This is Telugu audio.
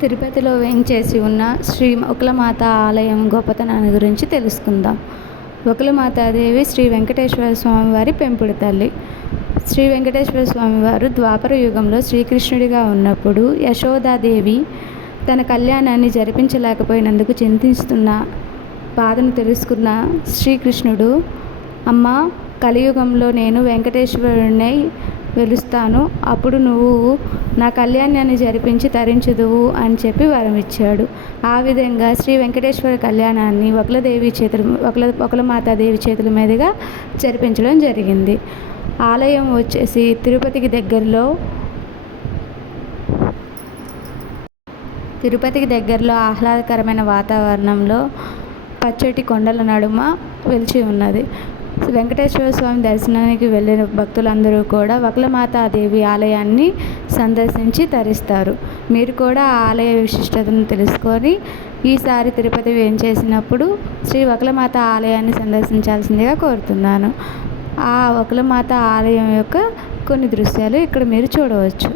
తిరుపతిలో వేంచేసి ఉన్న శ్రీ వకుళమాత ఆలయం గొప్పతనాన్ని గురించి తెలుసుకుందాం. వకుళమాతాదేవి శ్రీ వెంకటేశ్వర స్వామి వారి పెంపుడు తల్లి. శ్రీ వెంకటేశ్వర స్వామి వారు ద్వాపర యుగంలో శ్రీకృష్ణుడిగా ఉన్నప్పుడు యశోదాదేవి తన కళ్యాణాన్ని జరిపించలేకపోయినందుకు చింతిస్తున్న బాధను తెలుసుకున్న శ్రీకృష్ణుడు, అమ్మ, కలియుగంలో నేను వెంకటేశ్వరుడినై వెలుస్తాను, అప్పుడు నువ్వు నా కళ్యాణాన్ని జరిపించి తరించుదువు అని చెప్పి వరం ఇచ్చాడు. ఆ విధంగా శ్రీ వెంకటేశ్వర కళ్యాణాన్ని వకుళమాతాదేవి చేతుల మీదుగా జరిపించడం జరిగింది. ఆలయం వచ్చేసి తిరుపతికి దగ్గరలో ఆహ్లాదకరమైన వాతావరణంలో పచ్చటి కొండల నడుమ వెలిచి ఉన్నది. వెంకటేశ్వర స్వామి దర్శనానికి వెళ్ళిన భక్తులందరూ కూడా వకుళమాతాదేవి ఆలయాన్ని సందర్శించి తరిస్తారు. మీరు కూడా ఆ ఆలయ విశిష్టతను తెలుసుకొని ఈసారి తిరుపతి వేంచేసినప్పుడు శ్రీ వకుళమాత ఆలయాన్ని సందర్శించాల్సిందిగా కోరుతున్నాను. ఆ వకుళమాత ఆలయం యొక్క కొన్ని దృశ్యాలు ఇక్కడ మీరు చూడవచ్చు.